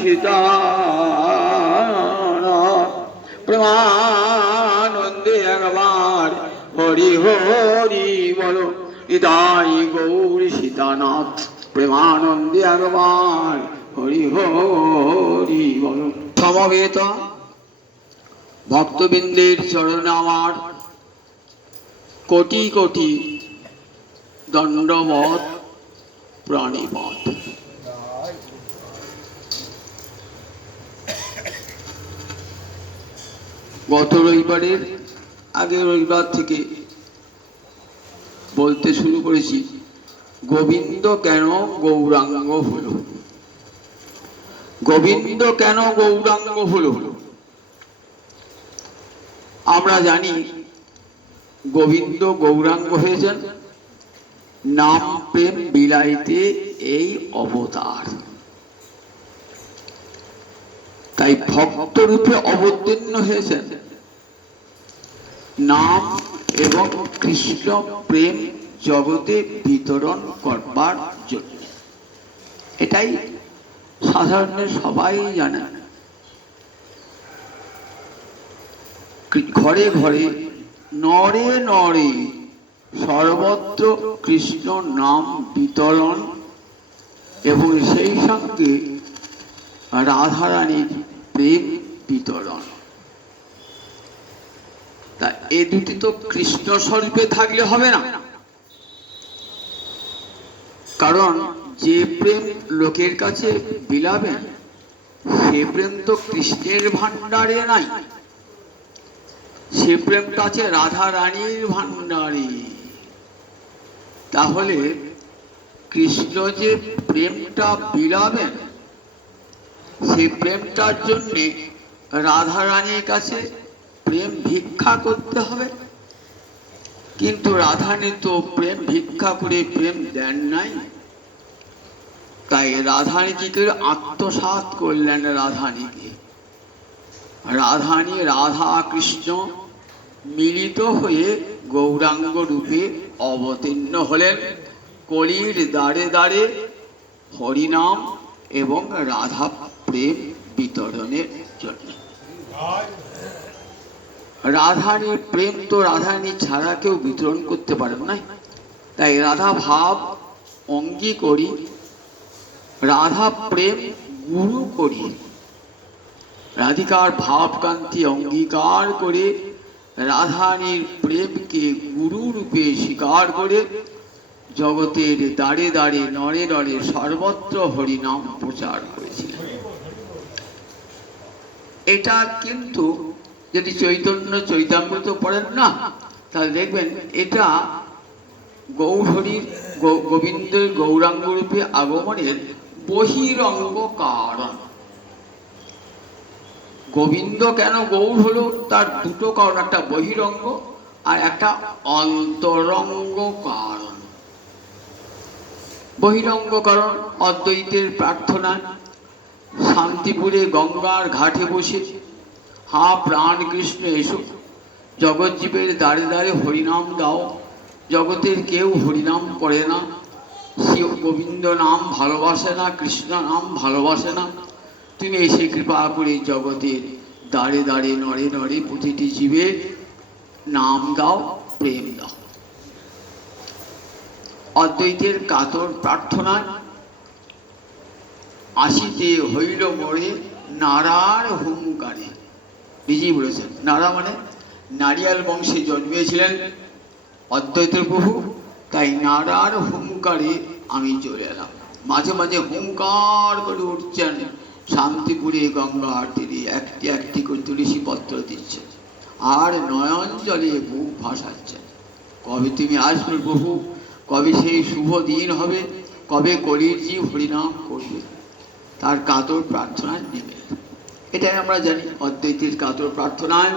সীতানাথ প্রেমানন্দে একবার হরি হরি বলো নিতাই গৌর সীতানাথ প্রেমানন্দে একবার হরি হরি বলো। সমবেত ভক্তবৃন্দের চরণে আমার কোটি কোটি দণ্ডবত প্রাণীবত। গত রবিবারের আগের রবিবার থেকে বলতে শুরু করেছি গোবিন্দ কেন গৌরাঙ্গ হলো। গোবিন্দ কেন গৌরাঙ্গ হলো? আমরা জানি গোবিন্দ গৌরাঙ্গ হয়েছেন নাম প্রেম বিলাইতে এই অবতার, তাই ভক্ত রূপে অবতীর্ণ হয়েছেন নাম এবং কৃষ্ণ প্রেম জগতে বিতরণ করবার জন্য। এটাই সাধারণ সবাই জানে। ঘরে ঘরে নরে নরে সর্বত্র কৃষ্ণ নাম বিতরণ এবং সেই সঙ্গে রাধারানীর প্রেম বিতরণ। তা এ দুটি তো কৃষ্ণ স্বরূপে থাকলে হবে না, কারণ যে প্রেম লোকের কাছে বিলাবেন সে প্রেম তো কৃষ্ণের ভান্ডারে নাই, সে প্রেমটা আছে রাধা রানীর ভান্ডারে। তাহলে কৃষ্ণ যে প্রেমটা বিলাবেন সেই প্রেমটার জন্য রাধা রানীর কাছে প্রেম ভিক্ষা করতে হবে, কিন্তু রাধারানী তো প্রেম ভিক্ষা করে প্রেম দেন নাই। তাই রাধারানী কি করে আত্মসাৎ করলেন রাধারানীকে? রাধারানী রাধা কৃষ্ণ মিলিত হয়ে গৌরাঙ্গ রূপে অবতীর্ণ হলেন কলির দ্বারে দ্বারে হরিনাম এবং রাধা প্রেম বিতরণের জন্য। রাধারানীর প্রেম তো রাধারানী ছাড়া কেউ বিতরণ করতে পারেন না, তাই রাধা ভাব অঙ্গী করি, রাধা প্রেম গুরু করি, রাধিকার ভাবকান্তি অঙ্গীকার করে রাধারানীর প্রেমকে গুরু রূপে স্বীকার করে জগতের দ্বারে দ্বারে নরে নরে সর্বত্র হরিনাম প্রচার করেছিলেন। এটা কিন্তু যদি চৈতন্য চৈতামৃত পড়েন না তাহলে দেখবেন এটা গৌরহরির গোবিন্দের গৌরাঙ্গ রূপে আগমনের বহিরঙ্গ কারণ। গোবিন্দ কেন গৌর হলো তার দুটো কারণ, একটা বহিরঙ্গ আর একটা অন্তরঙ্গ কারণ। বহিরঙ্গ কারণ অদ্বৈতের প্রার্থনা, শান্তিপুরে গঙ্গার ঘাটে বসে হা প্রাণ কৃষ্ণ এসো, জগৎজীবের দ্বারে দ্বারে হরিনাম দাও, জগতের কেউ হরিনাম করে না, শিব গোবিন্দ নাম ভালোবাসে না, কৃষ্ণ নাম ভালোবাসে না, তুমি এসে কৃপা করে জগতের দ্বারে দ্বারে নরে নরে প্রতিটি জীবের নাম দাও, প্রেম দাও। অদ্বৈতের কাতর প্রার্থনায় আসিতে হইল মরে নারার হুঙ্কারে। নিজেই বলেছেন নারা মানে নারিয়াল বংশে জন্মিয়েছিলেন অদ্বৈতের প্রভু, তাই নারার হুঙ্কারে আমি চলে এলাম। মাঝে মাঝে হুঙ্কার করে উঠছেন শান্তিপুরে গঙ্গার তীরে, একটি একটি করে তুলসী পত্র দিচ্ছেন আর নয়ন জলে বুক ভাসাচ্ছেন। কবে তুমি আসবে প্রভু, কবে সেই শুভ দিন হবে, কবে কলির জীব হরিনাম করবে, তার কাতর প্রার্থনায় নেমে। এটাই আমরা জানি অদ্বৈতের কাতর প্রার্থনায়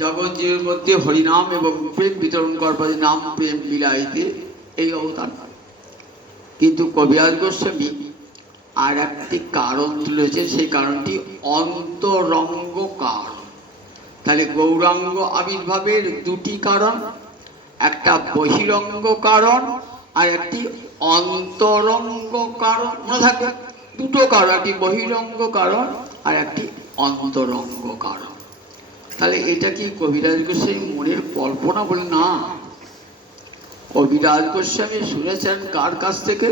জগৎ জীবের মধ্যে হরিনাম এবং প্রেম বিতরণ করবার নাম প্রেম বিলাইতে এই অবতার। কিন্তু কবিরাজ গোস্বামী আর একটি কারণ তুলেছে, সেই কারণটি অন্তরঙ্গ কারণ। তাহলে গৌরাঙ্গ আবির্ভাবের দুটি কারণ, একটা বহিরঙ্গ কারণ আর একটি অন্তরঙ্গ কারণ। মনে থাকবে দুটো কারণ, একটি বহিরঙ্গ কারণ আর একটি অন্তরঙ্গ কারণ। তাহলে এটা কি কবিরাজ গোস্বামী মনের কল্পনা? বলে না, কবিরাজ গোস্বামী শুনেছেন কার কাছ থেকে?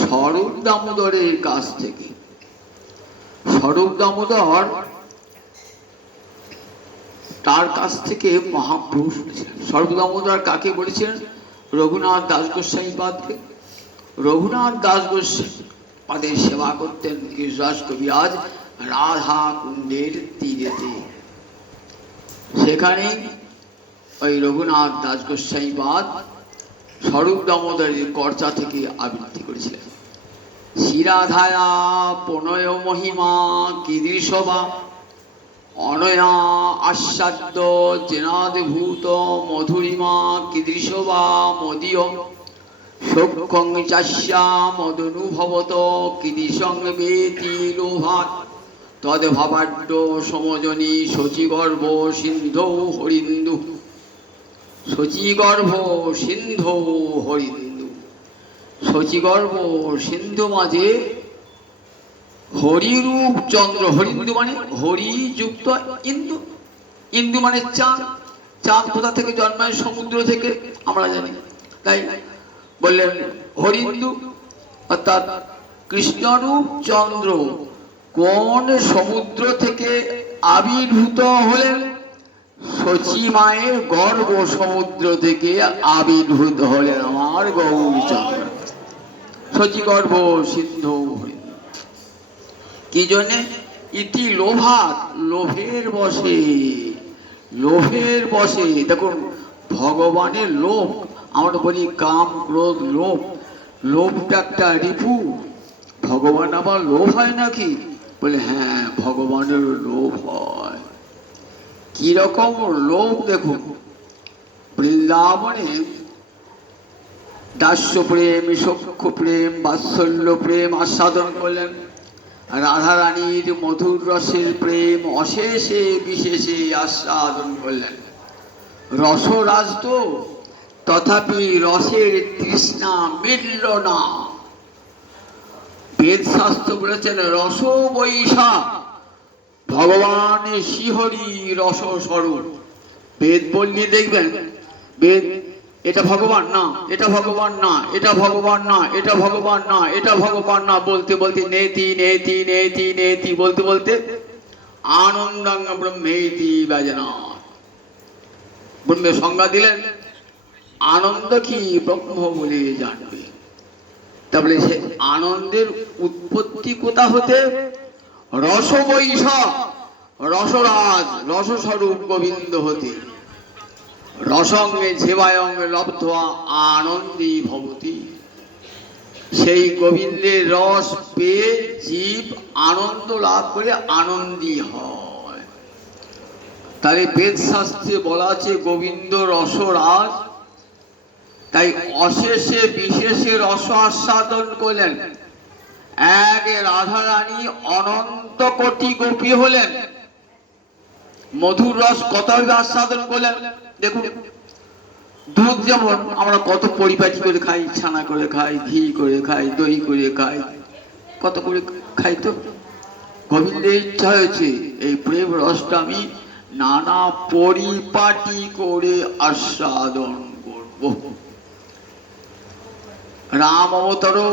স্বরূপ দামোদরের কাছ থেকে। স্বরূপ দামোদর তার কাছ থেকে মহাপুরুষ শুনেছিলেন। স্বরূপ দামোদর কাকে বলেছিলেন? রঘুনাথ দাস গোস্বামী পাদকে। রঘুনাথ দাস গোস্বামী পাদের সেবা করতেন কৃষ্ণদাস কবিরাজ রাধা কুণ্ডের তীরেতে। সেখানে ওই রঘুনাথ দাস গোস্বামী পাদ স্বরূপ দামোদরের কর্চা থেকে আবৃত্তি করেছিলেন। শিরাধায়া প্রণয় মহিমা কীদৃশবা অনয়া আস্বাদ্য জেনাদ্ভূত মধুরিমা কীদৃশবা মদীয় সৌখ্যং চাস্যা মদনুভবত কীদৃশং বেতি লোভাৎ তদ্ভাবাঢ্য সমজনী শচীগর্ভ সিন্ধৌ হরিন্দু। শচীগর্ভ সিন্ধৌ হরিন্দু। শচীগর্ভ সিন্ধু মাঝে হরিরূপ চন্দ্র। হরিন্দু মানে হরি যুক্ত ইন্দু। ইন্দু মানে চাঁদ। চাঁদ কোথা থেকে জন্মায়? সমুদ্র থেকে, আমরা জানি। তাই বললেন হরিন্দু, অর্থাৎ কৃষ্ণরূপ চন্দ্র কোন সমুদ্র থেকে আবির্ভূত হলেন? শচী মায়ের গর্ভ সমুদ্র থেকে আবির্ভূত হলেন আমার গৌরচন্দ্র। শচী গর্ভ সিন্ধু হরিন্দু। কি জন্যে? ইতি লোভাত, লোভের বশে। লোভের বশে। দেখুন ভগবানের লোভ, আমরা বলি কাম ক্রোধ লোভ। লোভটা একটা রিপু। ভগবান আবার লোভ হয় নাকি? বলে হ্যাঁ, ভগবানের লোভ হয়। কিরকম লোভ দেখুন। বৃন্দাবনে দাস্য প্রেম, সখ্য প্রেম, বাৎসল্য প্রেম আস্বাদন করলেন। রাধারানীর মধুর রসের প্রেম অশেষে বিশেষে আস্বাদন করলেন। রসরাজ তো, তথাপি রসের তৃষ্ণা মিটল না। বেদ শাস্ত্র বলেছেন রস বৈশা ভগবান শ্রীহরি রস স্বরূপ। বেদ বললি দেখবেন, বেদ এটা ভগবান না, এটা ভগবান না, এটা ভগবান না, এটা ভগবান না, এটা ভগবান না বলতে বলতে নেতি নেতি নেতি নেতি বলতে বলতে আনন্দং ব্রহ্মেতি ব্যজনাৎ। ব্রহ্মের সংজ্ঞা দিলেন, আনন্দ কি? ব্রহ্ম বলে জানবে। তাহলে সে আনন্দের উৎপত্তি কোথা হতে? রস বৈশা, রসরাজ, রসস্বরূপ গোবিন্দ হতে। রসঙ্গে সেবায়ঙ্গে লব্ধা আনন্দী ভবতি। সেই গোবিন্দের রস পেয়ে জীব আনন্দ লাভ করে আনন্দী হয়। তাহলে বেদ শাস্ত্রে বলা আছে গোবিন্দ রসরাজ। তাই অশেষে বিশেষে রস আস্বাদন করলেন। এক রাধারানী অনন্ত কোটি গোপী হলেন। মধুর রস কত আস্বাদন করলেন। দেখুন দুধ যেমন আমরা কত পরিপাটি করে খাই, ছানা করে খাই, ঘি করে খাই, দই করে খাই, কত করে খাই। তো গোবিন্দের ইচ্ছা হয়েছে এই প্রেম রসটা আমি নানা পরিপাটি করে আস্বাদন করব। রাম অবতারও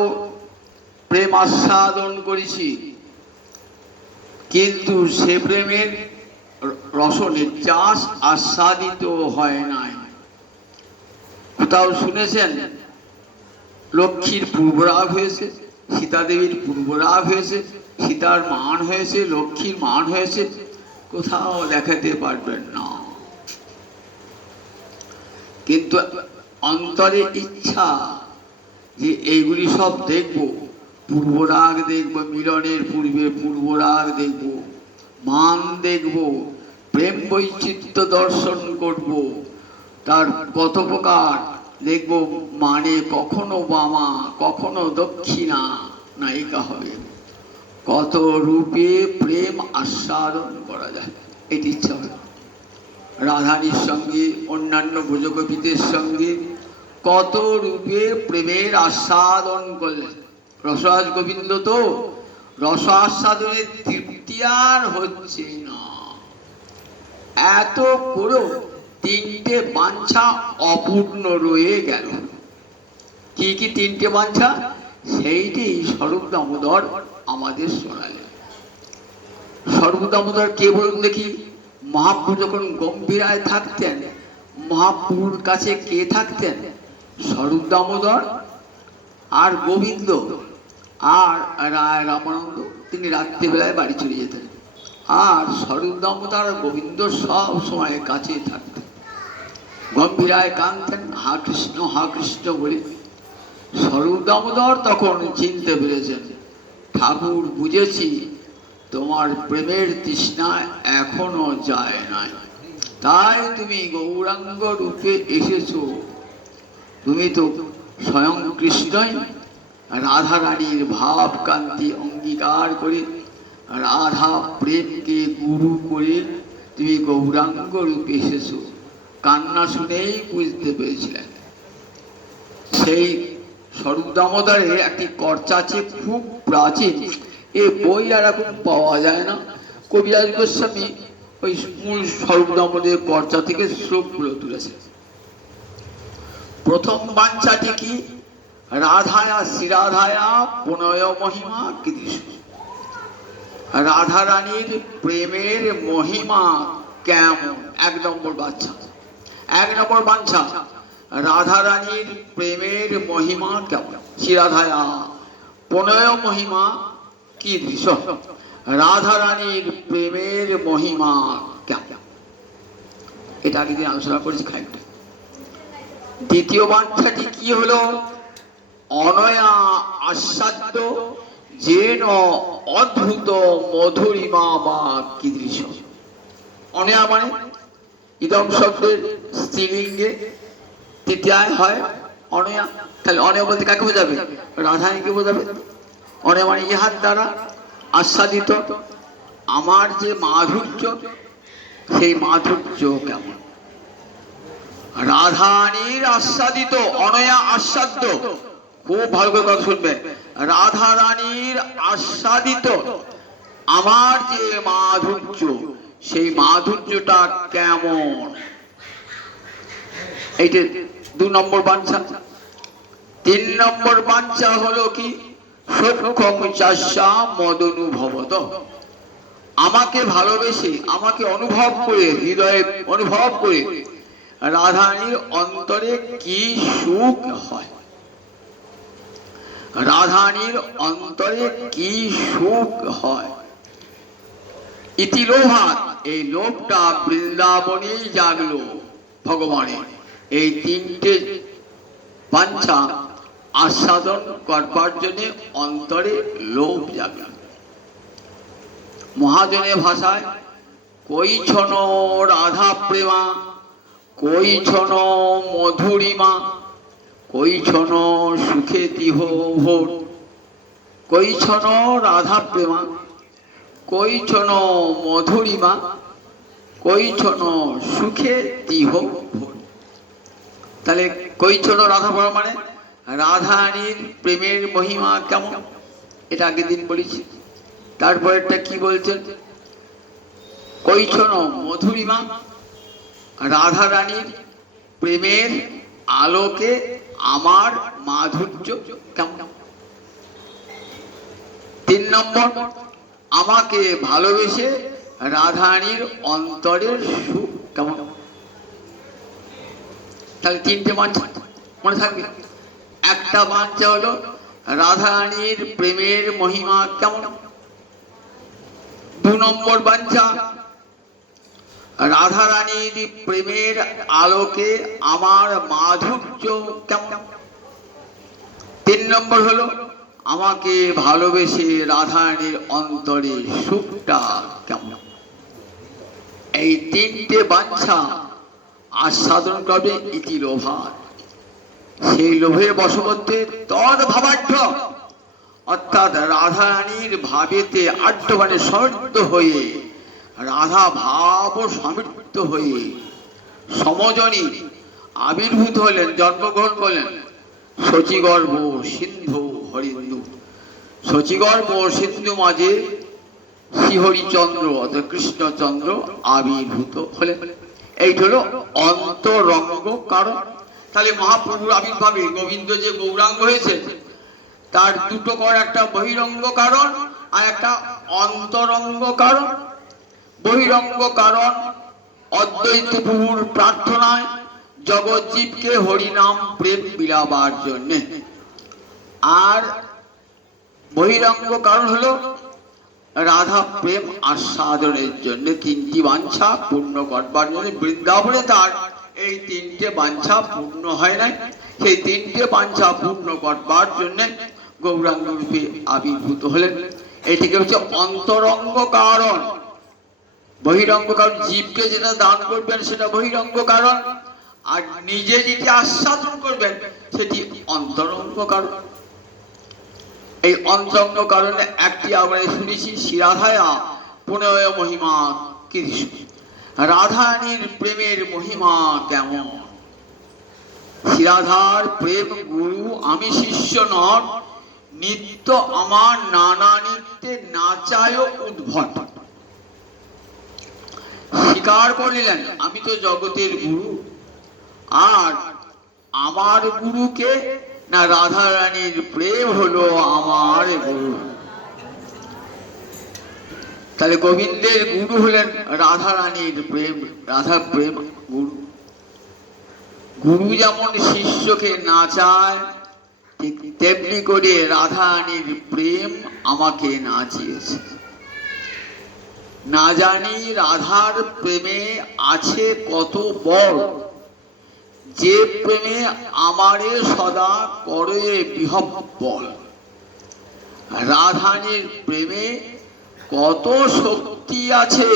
প্রেম আস্বাদন করেছি, কিন্তু সে প্রেমের রস নির্যাস আস্বাদিত হয় নাই। কোথাও শুনেছেন লক্ষ্মীর পূর্বরাগ হয়েছে, সীতা দেবীর পূর্বরাগ হয়েছে, সীতার মান হয়েছে, লক্ষ্মীর মান হয়েছে? কোথাও দেখাতে পারবেন না। কিন্তু অন্তরে ইচ্ছা যে এইগুলি সব দেখব, পূর্বরাগ দেখব, মিলনের পূর্বে পূর্বরাগ দেখব, মান দেখব, প্রেম বৈচিত্র্য দর্শন করব, তার কত প্রকার দেখব। মানে কখনো বামা, কখনো দক্ষিণা নায়িকা হবে, কত রূপে প্রেম আস্বাদন করা যায়, এটি ইচ্ছা হবে। রাধারানীর সঙ্গে অন্যান্য ব্রজগোপীদের সঙ্গে কত রূপে প্রেমের আস্বাদন করলেন রসরাজ গোবিন্দ তো রস আস্বাদনের তৃপ্তি আর হচ্ছে না। এত করেও তিনটে বাঞ্ছা অপূর্ণ রয়ে গেল। কি কি তিনটে বাঞ্ছা? সেইটি স্বরূপ দামোদর আমাদের শোনালেন। স্বরূপ দামোদর কে বলুন দেখি? মহাপ্রভু যখন গম্ভীরায় থাকতেন, মহাপ্রভুর কাছে কে থাকতেন? স্বরূপ দামোদর আর গোবিন্দ আর রায় রামানন্দ। তিনি রাত্রিবেলায় বাড়ি চলে যেতেন, আর স্বরূপ দামোদর আর গোবিন্দ সব সময় কাছেই থাকতেন। গম্ভীরায় কাঁদতেন হা কৃষ্ণ বলে। স্বরূপ দামোদর তখন চিনতে পেরেছেন, ঠাকুর বুঝেছি তোমার প্রেমের তৃষ্ণা এখনো যায় নাই, তাই তুমি গৌরাঙ্গ রূপে এসেছো। তুমি তো স্বয়ং কৃষ্ণই। রাধা রানীর ভাব কান্তি অঙ্গীকার করে, রাধা প্রেমকে গুরু করে তুমি গৌরাঙ্গ রূপে এসেছো। কান্না শুনেই বুঝতে পেরেছিলেন। সেই স্বরূপ দামোদরের একটি কর্চা আছে, খুব প্রাচীন, এ বই আর এখন পাওয়া যায় না। কবিরাজ গোস্বামী ওই মূল স্বরূপ দামোদরের কর্চা থেকে শ্লোকগুলো তুলেছে। প্রথম বাঞ্ছাটি কি? রাধায়া শ্রীরাধায়া প্রণয় মহিমা কৃষ্ণ। রাধা রানীর প্রেমের মহিমা কেমন? এক নম্বর বাঞ্ছা। এক নম্বর বাঞ্ছা, রাধা রানীর প্রেমের মহিমা কেমন? শ্রীরাধায়া প্রণয় মহিমা কি দৃশ্য? রাধা রানীর প্রেমের মহিমা কেমন? এটা আগে দিন আলোচনা করেছি খানিকটা। দ্বিতীয় বাঞ্ছাটি কি হলো? অনয়া আস্বাদ্য যেন অদ্ভুত মধুরিমা বা কীদৃশ। অনয়া মানে ইদম শব্দের স্ত্রীলিঙ্গে তৃতীয়ায় হয় অনয়া। তাহলে অনয়া বলতে কাকে বোঝাবে? রাধাকে বোঝাবে। অনয়া মানে ইহার দ্বারা আস্বাদিত আমার যে মাধুর্য, সেই মাধুর্য কেমন? রাধারানীর আস্বাদিত, অনয়া আস্বাদ্য। খুব ভালো করে কথা শুনবেন। রাধা রানীর আস্বাদিত আমার যে মাধুর্য, সেই মাধুর্যটা কেমন? এইটা দু নম্বর বাঞ্ছা। তিন নম্বর বাঞ্ছা হলো কি? সক্ষম চাষা মদনুভবত। আমাকে ভালোবেসে, আমাকে অনুভব করে, হৃদয়ে অনুভব করে রাধারানীর অন্তরে কি সুখ হয়। রাধারানীর অন্তরে কি সুখ হয়। ইতি লোভাত, এই লোভটা বৃন্দাবনেই জাগলো ভগবানের। এই তিনটে বাঞ্ছা আস্বাদন করবার জন্য অন্তরে লোভ জাগলো। মহাজনের ভাষায় কৈছন রাধা প্রেমা, কৈছন মধুরিমা, কৈছন সুখে তিহ ভোর। কৈছন রাধা প্রেমা, কৈছন মধুরিমা, কৈছন সুখে তিহ ভোর। তাহলে কৈছন রাধা প্রেমা মানে রাধারানীর প্রেমের মহিমা কেমন? এটা আগের দিন বলেছি। তারপরেরটা কি বলছেন? কৈছন মধুরিমা, রাধা রানীর প্রেমের আলোকে আমার মাধুর্য কেমন? তিন নম্বর, আমাকে ভালোবেসে রাধারানীর অন্তরের সুখ কেমন? তাহলে তিনটে বাঞ্ছা মনে থাকবে। একটা বাঞ্ছা হলো রাধারানীর প্রেমের মহিমা কেমন। দু নম্বর বাঞ্ছা, রাধারানীর প্রেমের আলোকে আমার মাধুর্য কেমন। তিন নম্বর হলো আমাকে ভালোবেসে রাধারানীর অন্তরে সুখটা কেমন। এই তিনটে বাঞ্ছা আস্বাদন করবে ইতি লোভার। সেই লোভের বশবর্তী তদ ভাবাঢ্য, অর্থাৎ রাধারানীর ভাবেতে আঢ্য মানে সমৃদ্ধ হয়ে, রাধা ভাব সমৃদ্ধ হয়ে সমজনী আবির্ভূত হলেন, জন্মগ্রহণ করলেন। শচীগর্ভ সিন্ধু হরিন্দু, শচীগর্ভ সিন্ধু মাঝে শ্রীহরিচন্দ্র অর্থাৎ কৃষ্ণচন্দ্র আবির্ভূত হলেন। এই হলো অন্তরঙ্গ কারণ। তাহলে মহাপ্রভুর আবির্ভাবে গোবিন্দ যে গৌরাঙ্গ হয়েছে তার দুটো কর, একটা বহিরঙ্গ কারণ আর একটা অন্তরঙ্গ কারণ। বহিরঙ্গ কারণ অদ্বৈত প্রভুর প্রার্থনায় জগজ্জীবকে হরিনাম প্রেম বিলাবার জন্যে, আর বহিরঙ্গ কারণ হলো রাধা প্রেম আস্বাদনের জন্য, তিনটি বাঞ্ছা পূর্ণ করবার জন্য। বৃন্দাবনে তার এই তিনটে বাঞ্ছা পূর্ণ হয় নাই, সেই তিনটে বাঞ্ছা পূর্ণ করবার জন্য গৌরাঙ্গ রূপে আবির্ভূত হলেন। এটিকে হচ্ছে অন্তরঙ্গ কারণ। বহিরঙ্গ কারণ জীবকে যেটা দান করবেন সেটা বহিরঙ্গ কারণ, আর নিজে যেটি আস্বাদন করবেন সেটি অন্তরঙ্গ কারণ। এই অন্তরঙ্গ কারণে একটি আমরা শুনেছি, শ্রীরাধায়া পুনয় মহিমা কৃষ্ণ। রাধারানীর প্রেমের মহিমা কেমন? শ্রীরাধার প্রেম গুরু আমি শিষ্য নর, নিত্য আমার নানা নিত্যে নাচায় উদ্ভট। স্বীকার করিলেন আমি তো জগতের গুরু, আর আমার গুরুকে না রাধা রানীর প্রেম হলো আমার গুরু। তাহলে গোবিন্দের গুরু হলেন রাধা রানীর প্রেম, রাধা প্রেম গুরু। গুরু যেমন শিষ্যকে নাচায়, ঠিক তেমনি করে রাধা রানীর প্রেম আমাকে নাচিয়েছে। না জানি রাধার প্রেমে আছে কত বল, যে প্রেমে আমারে সদা করে বিহ্বল। রাধারানীর প্রেমে কত শক্তি আছে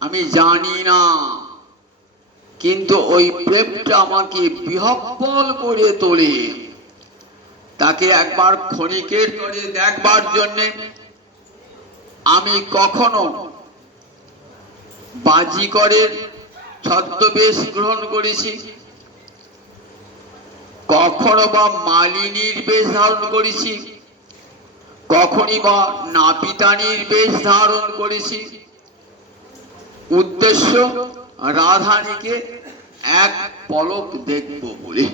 আমি জানি না, কিন্তু ওই প্রেমটা আমাকে বিহ্বল করে তোলে। তাকে একবার ক্ষণিকের করে দেখবার জন্যে আমি কখনো বাজিকরের ছদ্মবেশ গ্রহণ করেছি, কখনো বা মালিনীর বেশ ধারণ করেছি, কখনই বা নাপিতানির বেশ ধারণ করেছি। উদ্দেশ্য রাধারানীকে এক পলক দেখব বলে।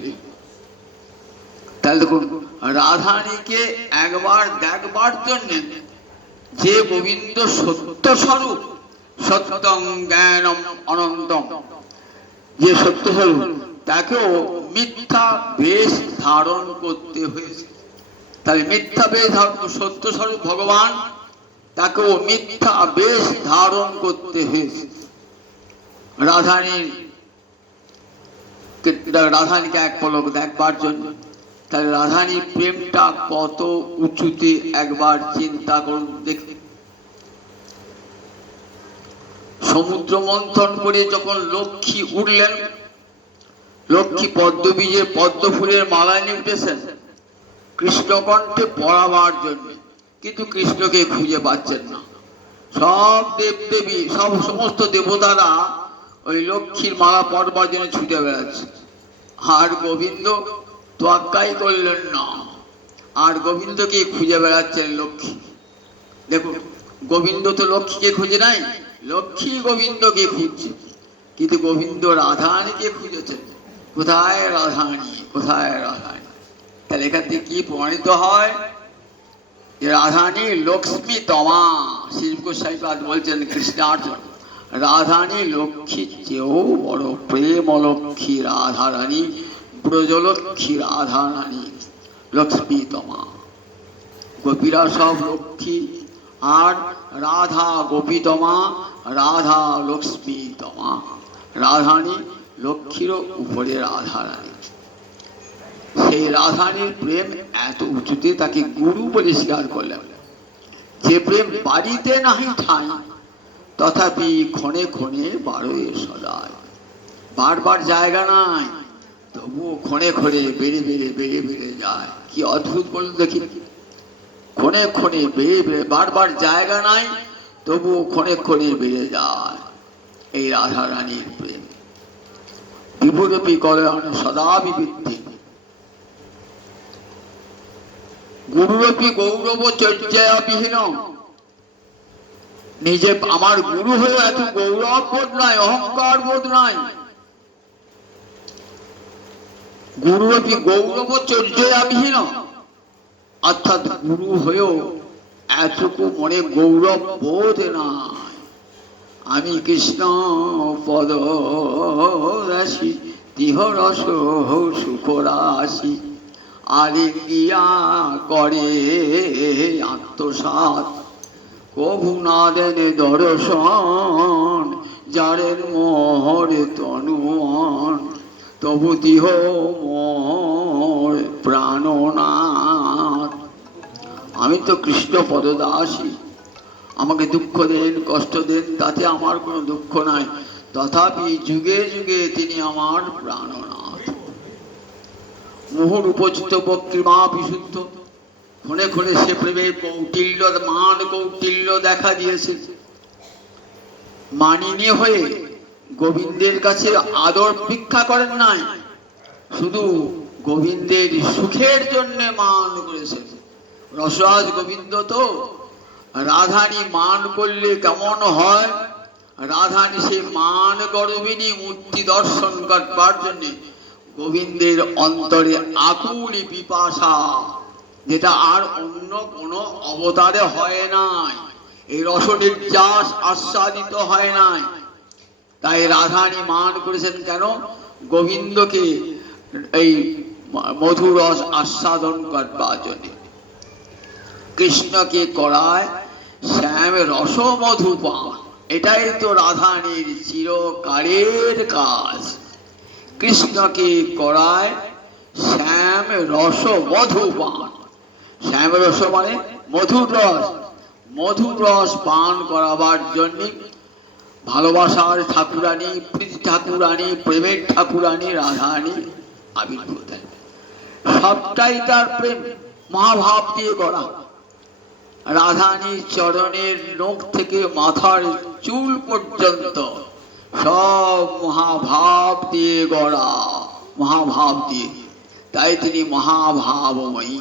তাহলে দেখুন, রাধারানীকে একবার দেখবার জন্য যে গোবিন্দ সত্য স্বরূপ, সত্যং জ্ঞানম অনন্তম, যে সত্য স্বরূপ, তাকেও মিথ্যা বেশ ধারণ করতে হয়েছে। তাহলে মিথ্যা বেশ ধারণ, সত্য স্বরূপ ভগবান, তাকেও মিথ্যা বেশ ধারণ করতে হয়েছে রাধারানীকে এক পলক দেখবার জন্য। তাহলে রাধারানীর প্রেমটা কত উঁচুতে একবার চিন্তা করুন দেখি। সমুদ্র মন্থন করে যখন লক্ষ্মী উঠলেন, লক্ষ্মী পদ্মবীজে পদ্ম ফুলের মালা নিয়ে উঠেছেন কৃষ্ণকণ্ঠে পড়াবার জন্য, কিন্তু কৃষ্ণকে খুঁজে পাচ্ছেন না। সব দেবদেবী, সমস্ত দেবতারা ওই লক্ষ্মীর মালা পড়বার জন্য ছুটে বেড়াচ্ছে, আর গোবিন্দ তোয়াক্কাই করলেন না, আর গোবিন্দকে খুঁজে বেড়াচ্ছেন লক্ষ্মী। দেখুন, গোবিন্দ তো লক্ষ্মীকে খুঁজে নাই, লক্ষ্মী গোবিন্দকে খুঁজছে, কিন্তু গোবিন্দ রাধারানীকে খুঁজেছেন। কোথায় রাধারানী, কোথায় রাধারানী? তাহলে এখান থেকে কি প্রমাণিত হয় যে রাধারানী লক্ষ্মী তমা। শিব গোস্বামীপাদ বলছেন কৃষ্ণার্জুন, রাধারানী লক্ষ্মীর চেয়েও বড় প্রেম লক্ষ্মী রাধারানী, ব্রজলক্ষ্মী রাধারানী লক্ষ্মী তমা। গোপীরা সব লক্ষ্মী, আর রাধা গোপীতমা, রাধা লক্ষ্মী তমা। রাধারানী লক্ষ্মীরও উপরে রাধারানী। সেই রাধারানীর প্রেম এত উঁচুতে, তাকে গুরু বলে স্বীকার করলেন। যে প্রেম বাড়িতে নাহি ঠাঁই, তথাপি ক্ষণে ক্ষণে বারোয় সদায়। বারবার জায়গা নাই, তবুও ক্ষণে ক্ষণে বেড়ে বেড়ে বেড়ে বেড়ে যায়। কি অদ্ভুত বলুন দেখি। ক্ষণে ক্ষণে বেড়ে বেড়ে, বারবার জায়গা নাই, তবুও ক্ষণে ক্ষণে বেড়ে যায়। এই রাধা রানীর প্রেম বিভূরূপী কল্যাণ সদা বিবৃদ্ধি। গুরুরপি গৌরব চর্যাবিহীন, নিজে আমার গুরু হয়ে এত গৌরব বোধ নাই, অহংকার বোধ নাই। গুরুরপি গৌরব চর্যাবিহীন, অর্থাৎ গুরু হয়েও এতটুকু মনে গৌরব বোধ নাই। আমি কৃষ্ণ পদ রাশি তিহ রস সুখ রাশি, আলিঙ্গিয়া করে আত্মসাৎ, কভু না দেন দর্শন, যারের মোহর তনুমন, তবু তিহ মোর প্রাণনাথ। আমি তো কৃষ্ণ পদদাসী, আমাকে দুঃখ দেন কষ্ট দেন তাতে আমার কোনো দুঃখ নাই, তথাপি যুগে যুগে তিনি আমার প্রাণনাথ। মুহুর উপচিত বক্রিমা বিশুদ্ধ, ক্ষণে ক্ষণে সে প্রেমের কৌটিল্য মান কৌটিল্য দেখা দিয়েছে। মানিনী হয়ে গোবিন্দের কাছে আদর ভিক্ষা করেন নাই, শুধু গোবিন্দের সুখের জন্য মান করেছেন। রসরাজ গোবিন্দ তো, রাধানী মান করলে কেমন হয়? রাধানী সে মান গরবিনী মূর্তি দর্শন করবার জন্য গোবিন্দের অন্তরে আকুলি পিপাসা, যেটা আর অন্য কোনো অবতারে হয় নাই। এই রসনির্যাস আস্বাদিত হয় নাই। তাই রাধানী মান করেছেন কেন? গোবিন্দকে এই মধুর রস আস্বাদন করবার জন্য। কৃষ্ণকে করায় শ্যাম রস মধুপান, এটাই তো রাধানীর চিরকালের কাজ। কৃষ্ণকে করায় শ্যাম রস মধুপান। শ্যাম রস মানে মধুর রস, মধুর রস পান করাবার জন্য ভালোবাসার ঠাকুরানী, প্রীতি ঠাকুরানী, প্রেমের ঠাকুরানী রাধানী আবির্ভূত। সবটাই তার প্রেম, মহাভাব দিয়ে গড়া। রাধানীর চরণের নখ থেকে মাথার চুল পর্যন্ত সব মহাভাব দিয়ে গড়া, মহাভাব দিয়ে। তাই তিনি মহাভাবময়ী,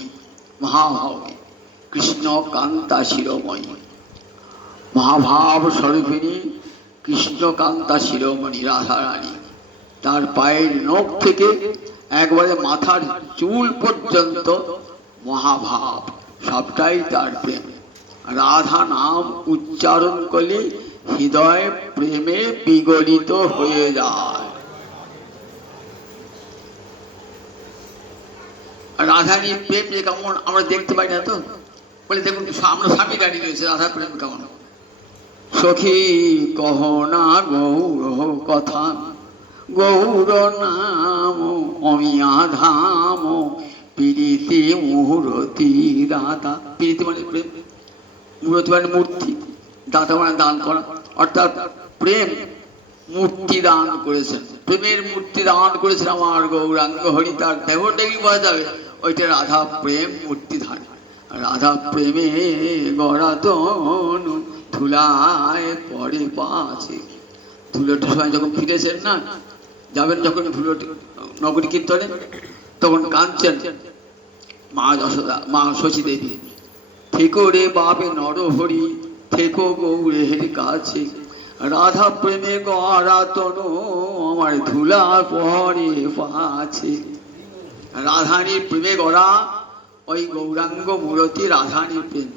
মহাভাবী, কৃষ্ণ কান্তা শিরোমণি, মহাভাব স্বরূপিণী কৃষ্ণকান্তা শিরোমণি রাধারানী। তার পায়ের নখ থেকে একবারে মাথার চুল পর্যন্ত মহাভাব, সবটাই তার প্রেম। রাধা নাম উচ্চারণ করলে হৃদয় প্রেমে বিগলিত হয়ে যায়। রাধানীর প্রেম যে কেমন আমরা দেখতে পাই না তো, বলে দেখুন আমরা স্বামী দাঁড়িয়ে রয়েছে, রাধার প্রেম কেমন। সখী কহ না গৌর কথা, গৌর নাম অমিয়া ধাম, প্রীতি মূরতি দাতা। প্রীতি মানে প্রেম, মূরতি মানে মূর্তি, দাতা মানে দান করা। অর্থাৎ প্রেম মূর্তি দান করেছেন, প্রেমের মূর্তি দান করেছেন আমার গৌরাঙ্গ হরি। তার দেহটাই বোঝা যাবে ওইটা রাধা প্রেম মূর্তি ধান। রাধা প্রেমে গড়া তনু ধুলায় পরে পাছে। ধুলোটির সময় যখন ফিরেছেন না, যাবেন যখন ধুলোটি নগরী কীর্তনে, তখন কাঁদছেন মা যশোদা, মা শশী দেবী, থেকো রে বাপে নরহরি, থেকো গৌরের কাছে। রাধা প্রেমে গড়া তনু আমার ধুলা পরে পাছে। রাধানীর প্রেমে গড়া ওই গৌরাঙ্গ মূরতি রাধানীর প্রেম।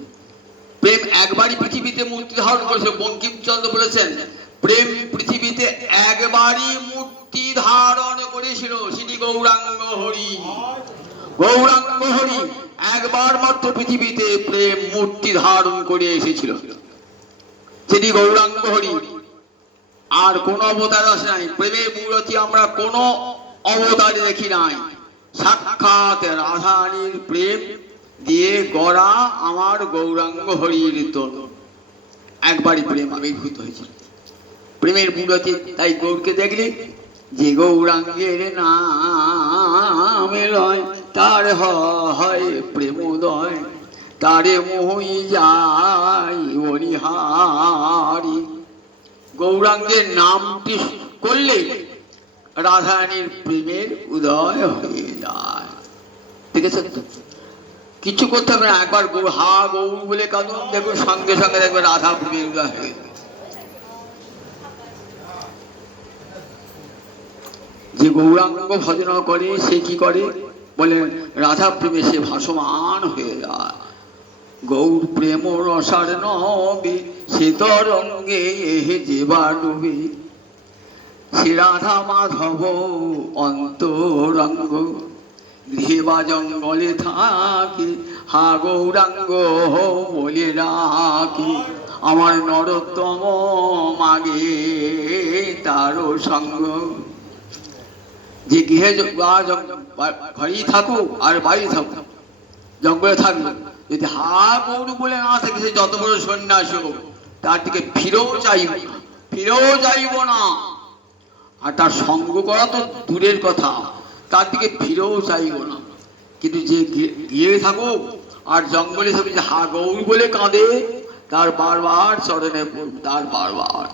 প্রেম একবারই পৃথিবীতে মূর্তি ধারণ করেছিল। বঙ্কিমচন্দ্র বলেছেন প্রেম পৃথিবীতে একবারই মূর্তি ধারণ করেছিল, শ্রী গৌরাঙ্গ হরি। গৌরাঙ্গ হরি একবার মাত্র পৃথিবীতে প্রেম মূর্তি ধারণ করে এসেছিল, শ্রী গৌরাঙ্গ হরি। আর কোন অবতার আসে নাই। প্রেমের মূরতি আমরা কোন অবতারে দেখি নাই। সাক্ষাৎ রাধানীর প্রেম দিয়ে গড়া আমার গৌরাঙ্গ হরির তনু। একবারই প্রেম আবির্ভূত হয়েছে, প্রেমের মূরতি। তাই গৌরকে দেখলে যে গৌরাঙ্গের নামে লয়, তার হয় প্রেমোদয়, তারে মোহি যাই অনিহারি। গৌরাঙ্গের নামটি করলে রাধারানীর প্রেমের উদয় হয়ে যায়। ঠিক আছে? কিছু করতে হবে না, একবার হা গৌর বলে কাঁদুন, দেখুন সঙ্গে সঙ্গে দেখবেন রাধা প্রেমের উদয় হয়ে গেছে। যে গৌরাঙ্গ ভজন করে সে কি করে বলে, রাধা প্রেমে সে ভাসমান হয়ে যায়। গৌর প্রেম রসার নবে সে তরঙ্গে যেবা ডুবে, সে রাধা মাধব অন্তরঙ্গ, গৃহে বা জঙ্গলে থাকে হা গৌরাঙ্গ বলে ডাকে। আমার নরোত্তম মাগে তারও সঙ্গ। যে গৃহে ঘরেই থাকুক আর বাইরে থাকুক, জঙ্গলে থাকবে, যদি হা গৌর বলে না থাকে, সে যত বড় সন্ন্যাসী হোক তার দিকে ফিরেও চাইব না, ফিরেও যাইব না। আর তার সঙ্গ করা তো দূরের কথা, তার দিকে ফিরেও চাইব না। কিন্তু যে গিয়ে থাকুক আর জঙ্গলে থাকুক, যে হা গৌর বলে কাঁদে, তার বারবার চরণে পড়ব, তার বারবার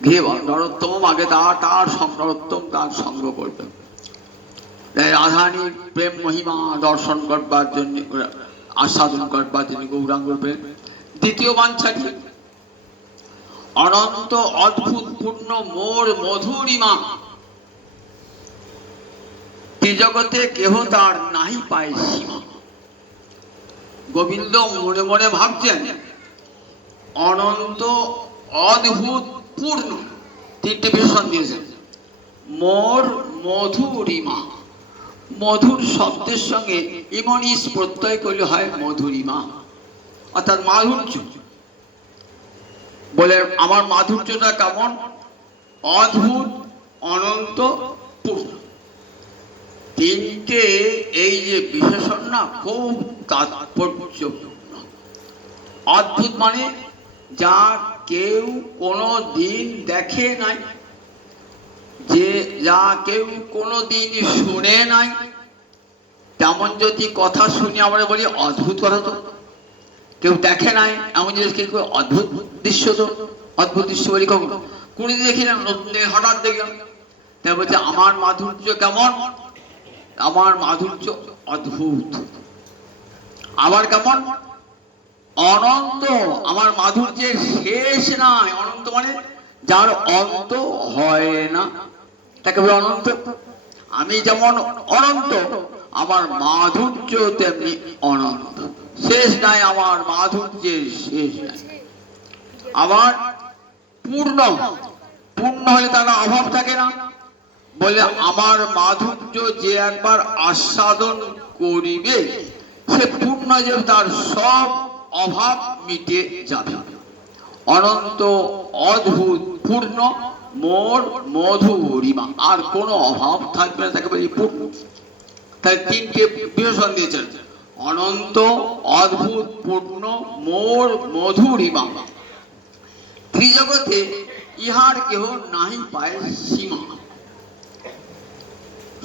গৃহে নরোত্তম আগে তার নরোত্তম তার সঙ্গ করবে। রাধারানীর প্রেম মহিমা দর্শন করবার জন্য, আস্বাদন করবার জন্য গৌরাঙ্গ প্রেম। দ্বিতীয় বাঞ্ছাটি অনন্ত অদ্ভুত পূর্ণ মোর মধুরিমা, ত্রিজগতে কেহ তার নাহি পায় সীমা। গোবিন্দ মনে মনে ভাবছেন অনন্ত অদ্ভুত পূর্ণ, তিনটে বিশেষণ দিয়েছেন। মোর মধুরিমা, মধুর শব্দের সঙ্গে ইমনিস প্রত্যয় করলে হয় মধুরিমা, অর্থাৎ মাধুর্য। বলে আমার মাধুর্যটা কেমন? অদ্ভুত, অনন্ত, পূর্ণ। তিনটে এই যে বিশেষণ না, খুব তাৎপর্যপূর্ণ। অদ্ভুত মানে যা কেউ কোনো দিন দেখে নাই, যে যা কেউ কোনো দিন শুনে নাই, তেমন যদি কথা শুনি আমরা বলি অদ্ভুত কথা। তো কেউ দেখে নাই এমন জিনিস, কেউ অদ্ভুত দৃশ্য, তো অদ্ভুত দৃশ্য বলি কখনো কোনোদিন দেখি না, নতুন হঠাৎ দেখলাম। তাই বলছে আমার মাধুর্য কেমন? আমার মাধুর্য অদ্ভুত। আবার কেমন? অনন্ত। আমার মাধুর্যের শেষ নাই। অনন্ত মানে যার অন্ত হয় না, তাকে বলে অনন্ত। আমি যেমন অনন্ত, আমার মাধুর্য তেমনি অনন্ত, শেষ নাই, আমার মাধুর্যের শেষ নাই। আবার পূর্ণ, পূর্ণ হলে তার অভাব থাকে না। বলে আমার মাধুর্য যে একবার আস্বাদন করিবে, সে পূর্ণ যে তার সব অভাব মিটে যাবে। অনন্ত অদ্ভুত পূর্ণ মোর মধুরিমা, আর কোনো অভাব থাকবে না, তাকে বলি পূর্ণ। তাই তিনটে বিশেষণ দিয়েছেন, অনন্ত অদ্ভুত পূর্ণ মোর মধুরিমা। ত্রিজগতে ইহার কেহ নাহি পায় সীমা।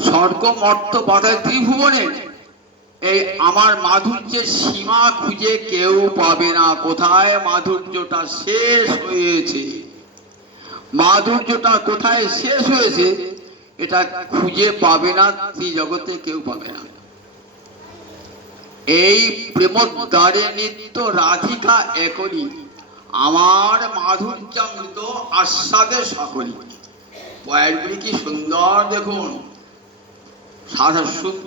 স্বর্গ মর্ত পাতায় ত্রিভুবনে এই আমার মাধুর্যের সীমা খুঁজে কেউ পাবে না। কোথায় মাধুর্যটা শেষ হয়েছে, মাধুর্যটা কোথায় শেষ হয়েছে, এটা খুঁজে পাবে না, ত্রিজগতে কেউ পাবে না। এই প্রেমোদ্গারে নিত্য রাধিকা একলি, আমার মাধুর্যামৃত আস্বাদে সকলি। পয়েন্টগুলি কি সুন্দর দেখুন,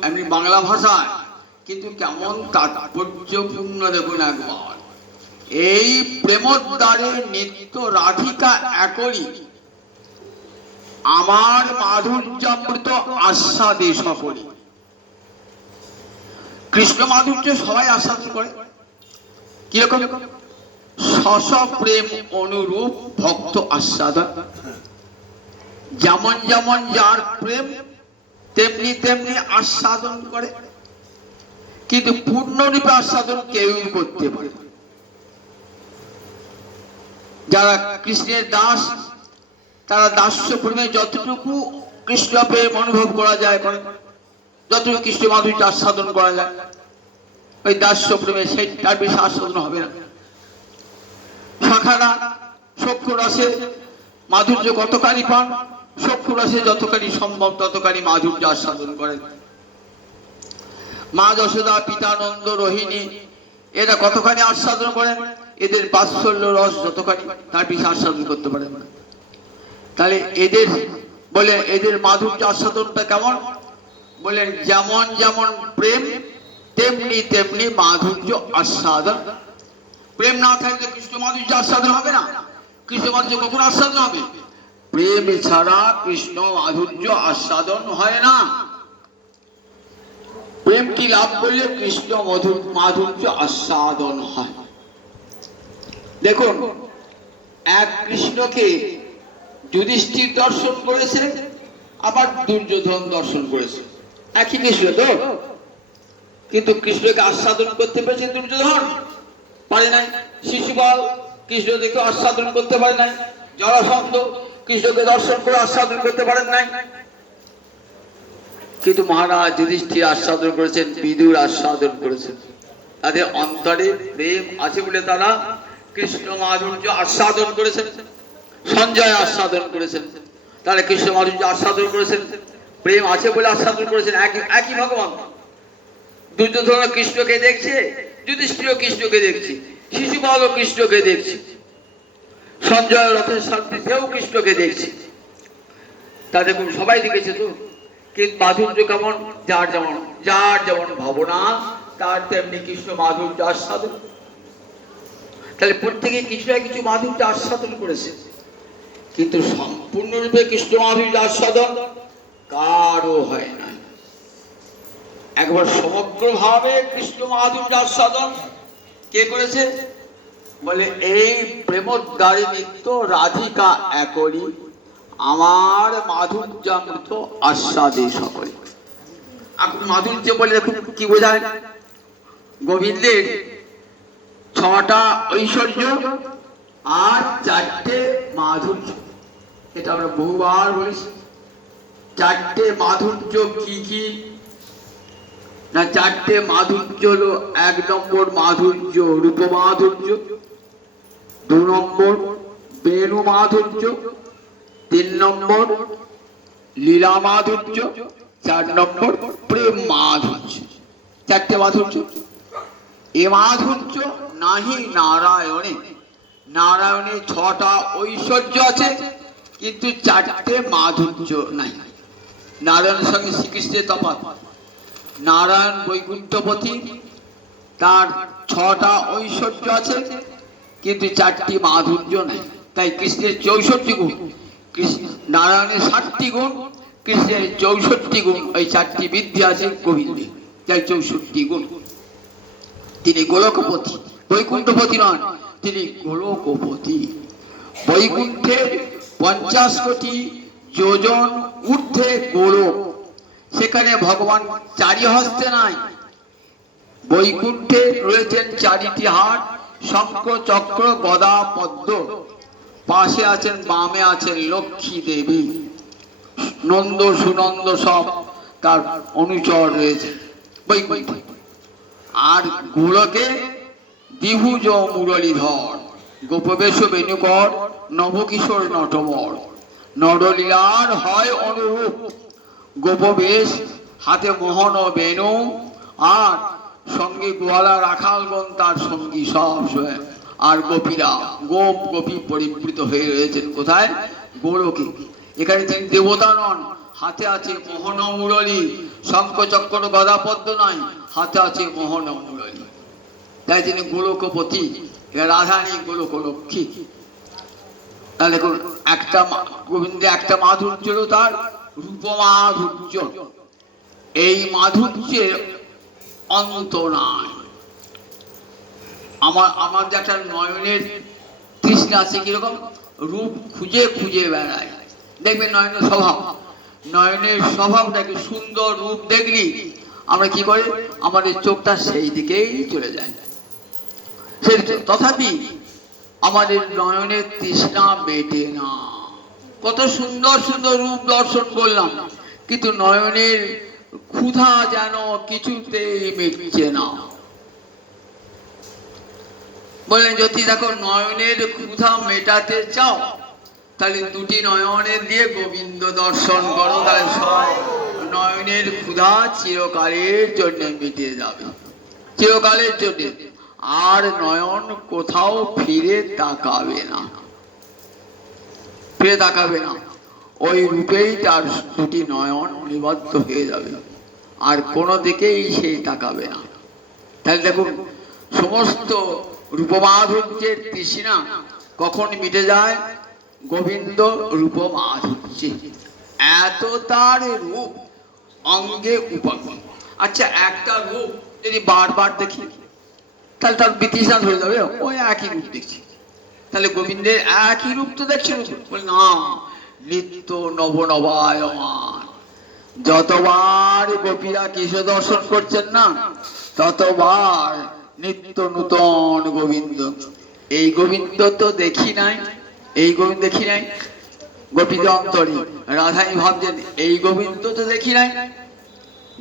এমনি বাংলা ভাষায়, কিন্তু কেমন তাৎপর্যপূর্ণ দেখুন একবার। এই প্রেমোদ্গারে নিত্য রাধিকা একলি, আমার মাধুর্যামৃত আস্বাদে সকলি। কৃষ্ণ মাধুর্য সবাই আস্বাদন করে, কিরকম? স্ব প্রেম অনুরূপ ভক্ত আস্বাদন। যেমন যেমন যার প্রেম তেমনি তেমনি আস্বাদন করে, কিন্তু পূর্ণরূপে আস্বাদন কেউ করতে পারে। যারা কৃষ্ণের দাস, তারা দাস্য প্রেমে যতটুকু কৃষ্ণ প্রেম অনুভব করা যায় করে, যতটুকু কৃষ্ণ মাধুর্য আস্বাদন করা যায়, ওই দাস্য প্রেমে সেই তার বেশি আস্বাদন হবে না। শাখারা সখ্য রসে মাধুর্য কতখানি পান, সখ্য রসে যতখানি সম্ভব ততখানি মাধুর্য আস্বাদন করেন। মা যশোদা, পিতা নন্দ, রোহিণী এরা কতখানি আস্বাদন করেন, এদের বাৎসল্য রস যতখানি তার বেশি আস্বাদন করতে পারেন না। তাহলে এদের বলে এদের মাধুর্য আস্বাদনটা কেমন, বলেন যেমন যেমন প্রেম তেমনি তেমনি মাধুর্য আস্বাদন। প্রেম না থাকলে কৃষ্ণ মাধুর্য আস্বাদন হবে না। কৃষ্ণ মাধুর্য কখন আস্বাদন হবে? প্রেম ছাড়া কৃষ্ণ মাধুর্য আস্বাদন হয় না। প্রেমটি লাভ করলে কৃষ্ণ মাধুর্য আস্বাদন হয়। দেখুন, এক কৃষ্ণকে যুধিষ্ঠির দর্শন করেছে, আবার দুর্যোধন দর্শন করেছে, একই কৃষ্ণ তো, কিন্তু কৃষ্ণকে আস্বাদন করতে পেরেছে দুর্যোধন, পারে নাই। শিশুপাল কৃষ্ণ দেখে আস্বাদন করতে পারে নাই। জরাসন্ধ কৃষ্ণকে দর্শন করে আস্বাদন করতে পারেন নাই। কিন্তু মহারাজ যুধিষ্ঠির আস্বাদন করেছেন, বিদুর আস্বাদন করেছেন। তাদের অন্তরে প্রেম আছে বলে তারা কৃষ্ণ মাধুর্য আস্বাদন করেছেন। সঞ্জয় আস্বাদন করেছেন, তারা কৃষ্ণ মাধুর্য আস্বাদন করেছেন। প্রেম আছে বলে আস্বাদন করেছেন। একই ভগবান। দুর্যোধন কৃষ্ণকে দেখছে, যুধিষ্ঠির কৃষ্ণকে দেখছে, শিশুপালও কৃষ্ণকে দেখছে, সঞ্জয় রথের সাথে সেও কৃষ্ণকে দেখছে। তাদের সবাই দেখেছে তো, কিন্তু মাধুর্য কেমন? যার যেমন ভাবনা তার তেমনি কৃষ্ণ মাধুর্য আস্বাদন। তাহলে প্রত্যেকে কিছু না কিছু মাধুর্য আস্বাদন করেছে, কিন্তু সম্পূর্ণরূপে কৃষ্ণ মাধুর্য আস্বাদন কারও হয় না। একবার সমগ্রভাবে কৃষ্ণ মাধুর্য আস্বাদন কে করেছে? বলে এই প্রেমোদ্গারে নিত্য রাধিকা একরি, আমার মাধুর্যামৃত আস্বাদে সকলে। এখন মাধুর্য বলে দেখুন কি বোঝায়? গোবিন্দের 6টা ঐশ্বর্য আর 4টে মাধুর্য, এটা আমরা বহুবার বলেছি। 4টে মাধুর্য কি কি না? 4টে মাধুর্য হলো, 1 নম্বর মাধুর্য রূপ মাধুর্য, 2 নম্বর বেণু মাধুর্য, 3 নম্বর লীলা মাধুর্য, 4 নম্বর প্রেম মাধুর্য। 4টে মাধুর্য। এ মাধুর্য নাহি নারায়ণে। নারায়ণে 6টা ঐশ্বর্য আছে, কিন্তু 4টে মাধুর্য নাই। নারায়ণের সঙ্গে শ্রীকৃষ্ণের তফাৎ। নারায়ণ বৈকুণ্ঠপতি, তার 6টা ঐশ্বর্য আছে, কিন্তু 4টি মাধুর্য নাই। তাই কৃষ্ণের 64 গুণ, নারায়ণের 60টি গুণ, কৃষ্ণের 64 গুণ, ওই 4টি বৃদ্ধি আছে গোবিন্দে, তাই 64 গুণ। তিনি গোলকপতি, বৈকুণ্ঠপতি নন, তিনি গোলকপতি। বৈকুণ্ঠের 50 কোটি যোজন ঊর্ধ্বে গোলক, সেখানে ভগবান 4 হস্তে নাই। বৈকুণ্ঠে রয়েছেন 4টি হাত, শঙ্খ চক্র গদা পদ্ম, পাশে আছেন, বামে আছেন লক্ষ্মী দেবী, নন্দ সুনন্দ সব তার অনুচর রয়েছে বৈকুণ্ঠে। আর গোলকে দ্বিভুজ মুরলীধর, গোপবেশ বেণুকর, নবকিশোর নটবর, নরলীলার হয় অনুরূপ। গোপবেশ, হাতে মোহন ও বেণু, আর সঙ্গে গোয়ালা রাখালগণ তার সঙ্গী সব। আর গোপীরা গোপী পরিবৃত হয়ে রয়েছেন কোথায়? গোলকে। এখানে তিনি দেবতা নন, হাতে আছে মোহন মুরলী, শঙ্খ চক্র গদা পদ্ম নাই, হাতে আছে মোহন মুরলী, তাই তিনি গোলকপতি। রাধানী গোলক লক্ষ্মী। তাহলে দেখুন, একটা গোবিন্দে একটা মাধুর্য হলো তার রূপ মাধুর্য। এই মাধুর্যের অন্ত নাই। আমার যে একটা নয়নের তৃষ্ণা আছে, কিরকম রূপ খুঁজে খুঁজে বেড়ায়। দেখবেন নয়নের স্বভাব, নয়নের স্বভাবটাকে সুন্দর রূপ দেখলি আমরা কি করি, আমাদের চোখটা সেই দিকেই চলে যায়। তথাপি আমাদের নয়নের তৃষ্ণা মেটে না। কত সুন্দর সুন্দর রূপ দর্শন করলাম, কিন্তু নয়নের ক্ষুধা যেন কিছুতেই মিটছে না। বললেন যদি দেখো নয়নের ক্ষুধা মেটাতে চাও, তাহলে 2টি নয়নের দিয়ে গোবিন্দ দর্শন করো, তাহলে সব নয়নের ক্ষুধা চিরকালের জন্য মিটে যাবে, চিরকালের জন্য। আর নয়ন কোথাও ফিরে তাকাবে না, ফিরে তাকাবে না। ওই রূপেই তার দুটি নয়ন নিবদ্ধ হয়ে যাবে, আর কোনো দিকেই সেই তাকাবে না। তাহলে দেখুন, সমস্ত রূপমাধুর্যের তৃষ্ণা কখন মিটে যায়? গোবিন্দ রূপমাধুর্যে, এত তার রূপ অঙ্গে উপাঙ্গে। আচ্ছা, একটা রূপ যদি বারবার দেখি তাহলে তার বিতৃষ্ণা ধরে যাবে, ওই একই রূপ দেখছি। তাহলে গোবিন্দের একই রূপ তো দেখছি না, নিত্য নবনবায়মান। যতবার গোপীরা কৃষ্ণ দর্শন করছেন না, ততবার নিত্য নূতন গোবিন্দ। এই গোবিন্দ তো দেখি নাই, এই গোবিন্দ দেখি নাই। গোপীদের অন্তরে রাধাই ভাবছেন এই গোবিন্দ তো দেখি নাই।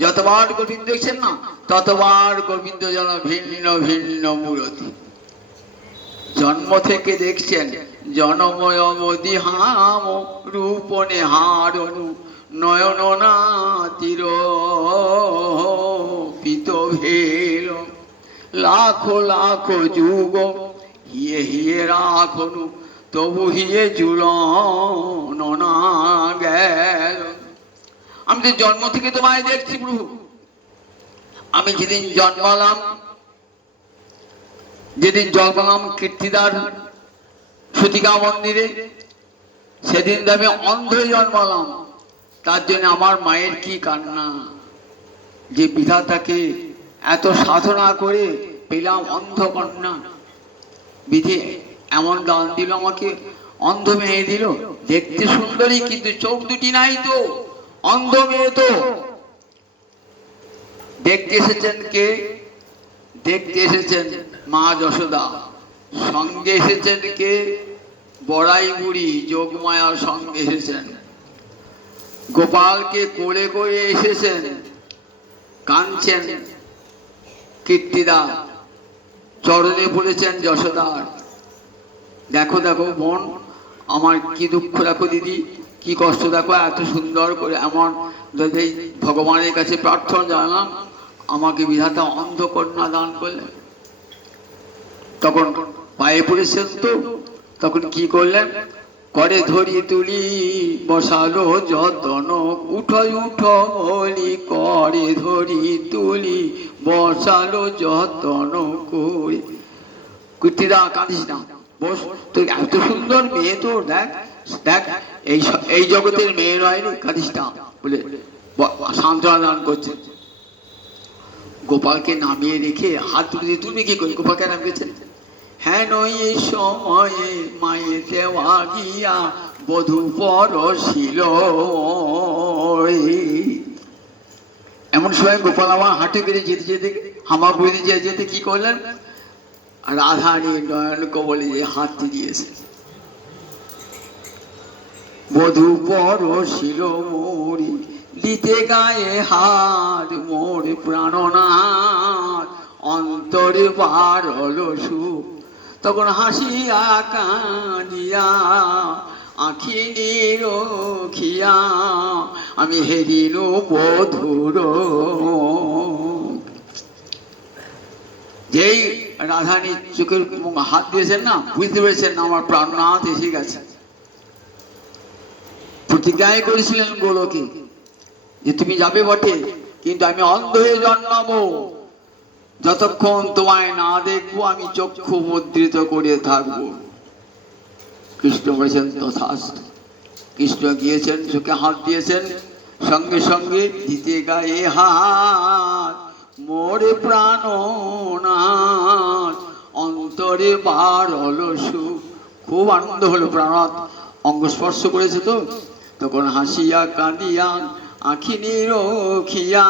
যতবার গোবিন্দ দেখছেন না, ততবার গোবিন্দ যেন ভিন্ন ভিন্ন মূরতি। জন্ম থেকে দেখছেন জনময় মদিহাম রূপনে হারণু নয়ন নাতির পিত ভেল লাখো লাখো যুগ হিয়ে হিয়ে রাখনু তবু হিয়ে জুলন না গেল। আমি তো জন্ম থেকে তোমায় দেখছি প্রভু। আমি যেদিন জন্মালাম কীর্তিদার সূতিকা মন্দিরে, সেদিন তো আমি অন্ধই জন্মালাম। তার জন্য আমার মায়ের কি কান্না, যে বিধাতাকে এত সাধনা করে পেলাম অন্ধ কন্যা। বিধি এমন দান দিল আমাকে, অন্ধ মেয়ে দিল। দেখতে সুন্দরী, কিন্তু চোখ দুটি নাই তো, অন্ধ মেয়ে তো। দেখতে এসেছেন কে? দেখতে এসেছেন মা যশোদা। সঙ্গে এসেছেন কে? বড়াই বুড়ি যোগমায়ার সঙ্গে এসেছেন। গোপালকে কোলে করে এসেছেন, কাঁদছেন কীর্তিদা, চরণে পড়েছেন যশোদার। দেখো দেখো বোন, আমার কি দুঃখ দেখো দিদি, কি কষ্ট দেখো, এত সুন্দর করে আমার ভগবানের কাছে প্রার্থনা জানালাম, আমাকে বিধাতা অন্ধকন্যা দান করলেন। তখন পায়ে পড়েছেন তো, তখন কি করলেন? করে ধরি তুলি বসালো যতন, উঠয় উঠলি করে ধরি তুলি বসালো যতন করে। কীর্তিদা কাঁদিস না, বস, তুই এত সুন্দর মেয়ে তোর, দেখ দেখ, এই জগতের মেয়ে নয় রে, কাঁদিস না বলে সান্ত্বনা দান করছে। গোপালকে নামিয়ে রেখে হাত তুলে দিয়ে, তুমি কি করি? গোপালকে নামিয়েছেন। হ্যাঁ নয় সময়ে মায়ে দেওয়া গিয়া বধূ পরশিল। এমন সময় গোপাল আমার হাঁটে বেড়ে যেতে যেতে, হামাগুড়ি যেতে যেতে কি করলেন? রাধারী নয়ন কমলে যে হাতটি দিয়েছে, বধূ পরশিল মোরি দিতে গায়ে হাত মোর প্রাণনাথ অন্তরে বারল সুখ। তখন হাসিয়া কাঁদিয়া আঁখি নিরখিয়া আমি হেরিল বধূর। যেই রাধারানীর চোখের হাত দিয়েছেন না, বুঝতে পেরেছেন না আমার প্রাণনাথ এসে গেছে। প্রতিজ্ঞায় করেছিলেন গোলকে যে তুমি যাবে বটে, কিন্তু আমি অন্ধ হয়ে জন্মাবো, যতক্ষণ তোমায় না দেখবো আমি চক্ষু মুদ্রিত করে থাকবো। কৃষ্ণ বলেছেন তথাস্তু। কৃষ্ণ গিয়েছেন, চোখে হাত দিয়েছেন, সঙ্গে সঙ্গে দিতে গায়ে হাত মোরে প্রাণনাথ অন্তরে বারল সুখ। খুব আনন্দ হলো, প্রাণনাথ অঙ্গ স্পর্শ করেছে তো। তখন হাসিয়া কাঁদিয়া আঁখি নিরখিয়া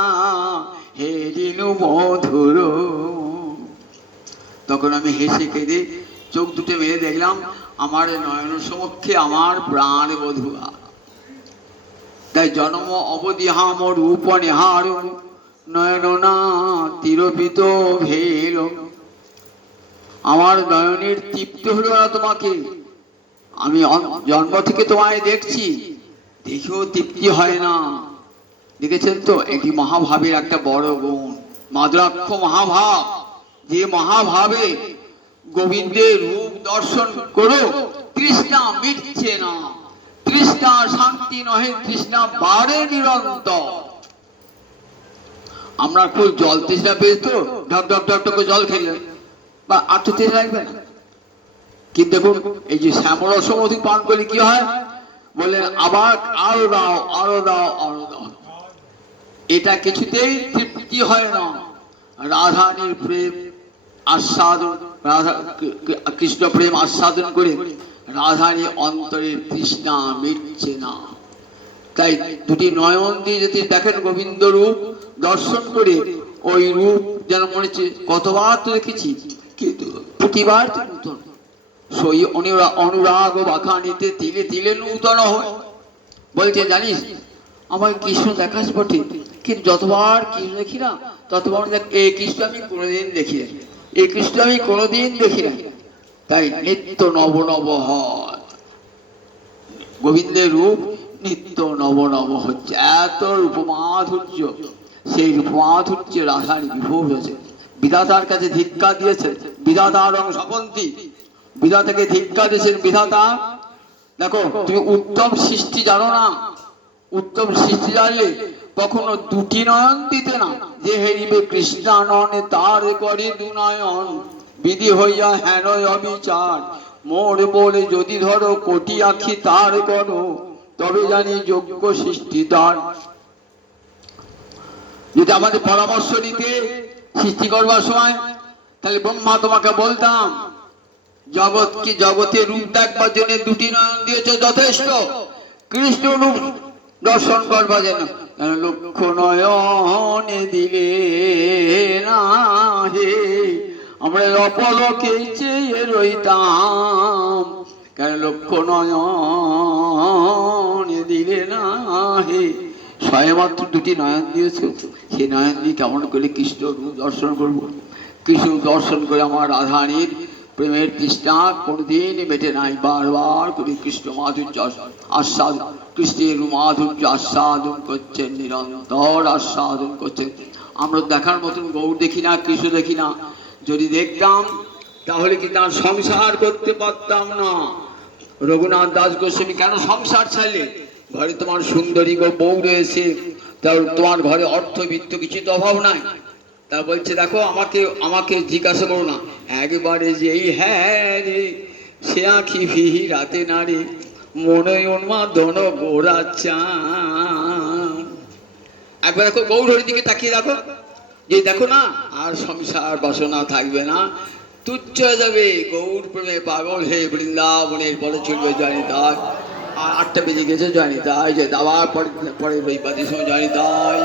হেরিনু মধুর। তখন আমি হেসে কেঁদে চোখ দুটো মেরে দেখলাম আমার নয়ন সমক্ষে আমার প্রাণ বধূয়া। তাই জন্ম অবধি হাম রূপ নেহার নয়ন না তিরোপিত ভেল। আমার নয়নের তৃপ্ত হলো না তোমাকে, আমি জন্ম থেকে তোমায় দেখছি, দেখেও তৃপ্তি হয় না। দেখেছেন তো, এটি মহাভাবের একটা বড় গুণ। মাদ্রাক্ষ মহাভাব, যে মহাভাবে গোবিন্দের রূপ দর্শন করো তৃষ্ণা মিটছে না, তৃষ্ণা শান্তি নহে, তৃষ্ণা বাড়ে নিরন্তর। আমরা খুব জল তৃষ্ণা পেয়েছি তো, ঢক ঢক ঢক ঢক জল খেলে বা আর তো তৃষ্ণা লাগবে না। কিন্তু দেখুন এই যে শ্যামরস মধু পান করলে কি হয়, বললেন আবার আরো দাও আরো দাও আরো দাও। এটা কিছুতেই তৃপ্তি হয় না। রাধারানীর প্রেম আস্বাদন, রাধা কৃষ্ণ প্রেম আস্বাদন করে রাধারানী অন্তরের তৃষ্ণা মিটছে না। তাই দুটি নয়ন দিয়ে যদি দেখেন গোবিন্দ রূপ দর্শন করে, ওই রূপ যেন মনে হচ্ছে কতবার তো দেখেছি, কিন্তু প্রতিবার তো নূতন। সই অনুরাগ বাখানিতে তিলে তিলে নূতন হয়। বলছে জানিস আমার কৃষ্ণ দেখাস বটে, কিন্তু যতবার কৃষ্ণ দেখি না ততবার এই কৃষ্ণ আমি কোনোদিন দেখি না, এই কৃষ্ণ আমি কোনোদিন দেখি না। তাই নিত্য নব নব হয় গোবিন্দের রূপ, নিত্য নব নব হচ্ছে। এত রূপমাধুর্য, সেই রূপমাধুর্যে রাধারানী বিভোর হয়েছে। বিধাতার কাছে ধিক্কার দিয়েছে, বিধাতার অংশপন্থী, বিধাতাকে ধিক্কার দিয়েছেন। বিধাতা দেখো তুমি উত্তম সৃষ্টি জানো না, উত্তম সৃষ্টি জানলে কখনো দুটি নয়ন দিতে না। যে হেরিবে কৃষ্ণাননে তার করে দুনয়ন, বিধি হইয়া হেন অবিচার, মোর বলে যদি ধরো কোটি আখি তার করো, তবে জানি যোগ্য সৃষ্টি তার। যদি আমাদের পরামর্শ নিতে সৃষ্টি করবার সময়, তাহলে ব্রহ্মা তোমাকে বলতাম জগৎকে জগতে রূপ দেখবার জন্য দুটি নয়ন দিয়েছ যথেষ্ট, কৃষ্ণ রূপ দর্শন করবার জন্য লক্ষ নয়নে দিলে না হে, আমরা অপলকে চেয়ে রইতাম, কেন লক্ষ নয়নে দিলে না হে। ছয়মাত্র দুটি নয়ন দিয়েছ, সেই নয়ন দিয়ে কেমন করে কৃষ্ণ রূপ দর্শন করবো? কৃষ্ণ দর্শন করে আমার রাধারানীর প্রেমের তৃষ্ণা কোনদিন মেটে নাই। বারবার করে কৃষ্ণ মাধুর্য আস্বাদন, কৃষ্ণের মাধুর্য আস্বাদন করছেন, নিরন্তর আস্বাদন করছেন। আমরা দেখার মতন গৌর দেখি না, কৃষ্ণ দেখি না। যদি দেখতাম তাহলে কি তার সংসার করতে পারতাম না। রঘুনাথ দাস গোস্বামী কেন সংসার ছাড়লে? ঘরে তোমার সুন্দরী বউ রয়েছে, তার তোমার ঘরে অর্থবিত্ত কিছু তো অভাব নাই। তা বলছে দেখো আমাকে আমাকে জিজ্ঞাসা করো না, একবারে যেই হ্যাঁ রে সে আঁখি ফিহি রাতে না রে, মনে উন্মাদন গোড়া চান। একবার দেখো গৌরহরির দিকে তাকিয়ে দেখো, যে দেখো না আর সংসার বাসনা থাকবে না, তুচ্ছ হয়ে যাবে। গৌর প্রেমে পাগল হে বৃন্দাবনের পরে চলবে জানি তাই। আর 8টা বেজে গেছে জানি তাই, যে আবার পরে রবিবারের সময় জানি তাই।